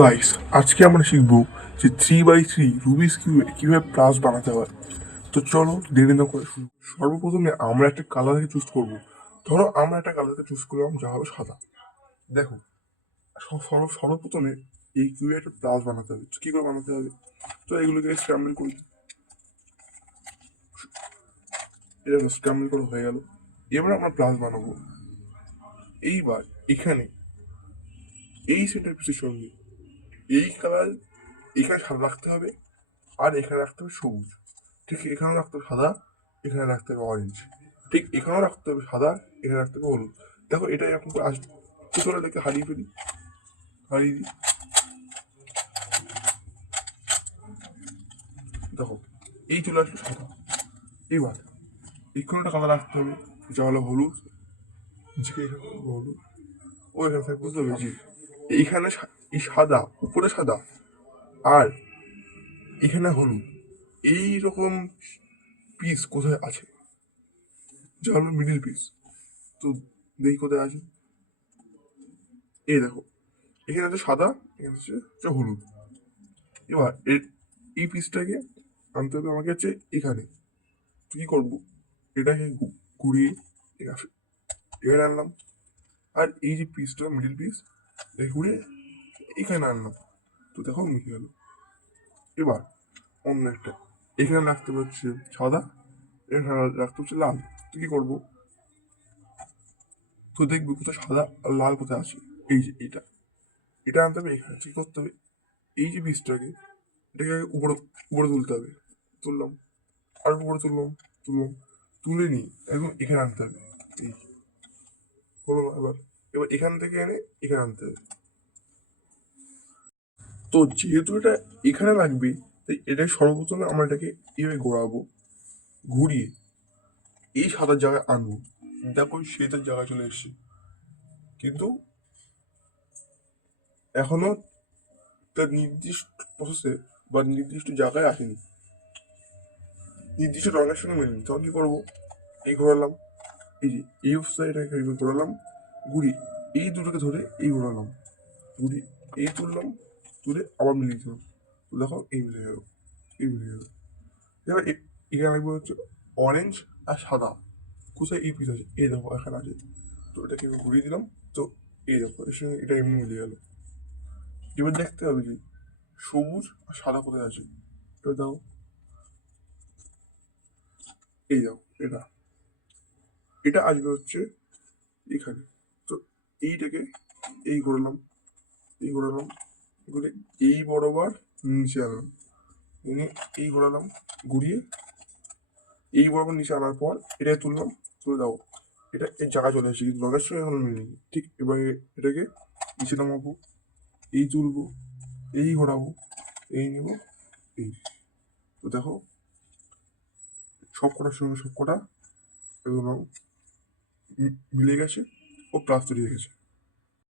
Guys, আজকে আমরা শিখবো যে 3x3 রুবিক্স কিউবে কিভাবে প্লাস বানাতে হয়। তো চলো দেরি না করে শুরু। সর্বপ্রথমে আমরা একটা কালারকে চুজ করব। ধরো আমরা একটা কালারকে চুজ করলাম যা হবে সাদা। দেখো, সর্বপ্রথমে এই কিউবে একটা প্লাস বানাতে হবে। তো কি করে বানাতে হবে? তো এগুলোকে স্ক্র্যাম্বল করি। এটা স্ক্র্যাম্বল করে হয়ে গেল। এবার আমরা প্লাস বানাবো। এইবার এখানে এই সেন্টার পিসের সঙ্গে এই কালার এখানে সাদা রাখতে হবে, আর এখানে রাখতে হবে সবুজ। ঠিক এখানেও রাখতে হবে সাদা, এখানে রাখতে হবে অরেঞ্জ। ঠিক এখানেও রাখতে হবে সাদা, এখানে রাখতে হবে হলুদ। দেখো এটা এরকম করে আসবে। তো চলো এটাকে হারিয়ে ফেলি, হারিয়ে দিই। দেখো এই চলে আসলো সাদা। এবার এখানে একটা কালার রাখতে হবে যা হলো হলুদ। যেকে এখানে থাকবে হলুদ, ও এখানে থাকবে বুঝতে পেরেছি। এইখানে এই সাদা, উপরে সাদা, আর এখানে হলুদ। এই রকম পিস কোথায় আছে? যা হলো মিডিল পিস। তো দেখি কোথায় আছে। এই দেখো, এখানে আছে সাদা, এখানে হচ্ছে হলুদ। এবার এই পিসটাকে আনতে হবে আমাকে হচ্ছে এখানে। তো কি করবো? এটাকে ঘুরিয়ে এখানে আনলাম, আর এই যে পিসটা মিডিল পিস এটা ঘুরিয়ে এখানে আনলাম। তো দেখো মিশে গেল। এবার অন্য একটা এখানে রাখতে হচ্ছে সাদা, এখানে রাখতে হচ্ছে লাল। তো কি করবো? তো দেখবি কোথায় সাদা আর লাল কোথায় আছে। এই যে এটা, এটা আনতে হবে এখানে। কি করতে হবে? এই যে পিসটাকে এটাকে আগে উপরে উপরে তুলতে হবে। তুললাম, আর উপরে তুললাম, তুললাম, তুলে নিয়ে একদম এখানে আনতে হবে। এই হলো। এবার এবার এখান থেকে এনে এখানে আনতে হবে। তো যেহেতু এটা এখানে লাগবে, তাই এটাকে সর্বপ্রথমে আমরা এটাকে এভাবে ঘোরাবো, ঘুরিয়ে এই সাদার জায়গায় আনবো। দেখো সেটার জায়গায় চলে এসছে, কিন্তু এখনো তার নির্দিষ্ট প্রসেসে বা নির্দিষ্ট জায়গায় আসেনি, নির্দিষ্ট রঙের সঙ্গে মেলেনি। তখন কি করবো? এই ঘোরালাম, এই যে এই অবস্থায় এটাকে এইভাবে ঘোরালাম, ঘুরি এই দুটোকে ধরে এই ঘোরালাম, ঘুরি এই তুললাম, তুলে আবার মিলিয়ে দিলাম। তো দেখো এই মিলে গেল, এই মিলে গেল। এবার এখানে লাগবে হচ্ছে অরেঞ্জ আর সাদা। কোথায় এই পিস আছে? এই দেখো এখানে আছে। তো এটাকে ঘুরিয়ে দিলাম। তো এই দেখো এর সঙ্গে এটা এমনি মিলে গেল। এবার দেখতে হবে যে সবুজ আর সাদা কোথায় আছে। এবার দাও, এই দাও, এটা এটা আসবে হচ্ছে এখানে। তো এইটাকে এই ঘোরালাম, এই ঘোরালাম, ঘুরে এই বরাবর নিচে আনলাম, এনে এই ঘোরালাম, ঘুরিয়ে এই বরাবর নিচে আনার পর এটাকে তুললাম, তুলে দাও। এটা এর জায়গা চলে এসেছে, কিন্তু রঙের সঙ্গে এখন মিলেনি। ঠিক এবার এটাকে নিচে নামাবো, এই তুলবো, এই ঘোরাবো, এই নেবো, এই। তো দেখো সব কটার সঙ্গে সব কটা একদম মিলে গেছে ও প্লাস তৈরি হয়ে গেছে।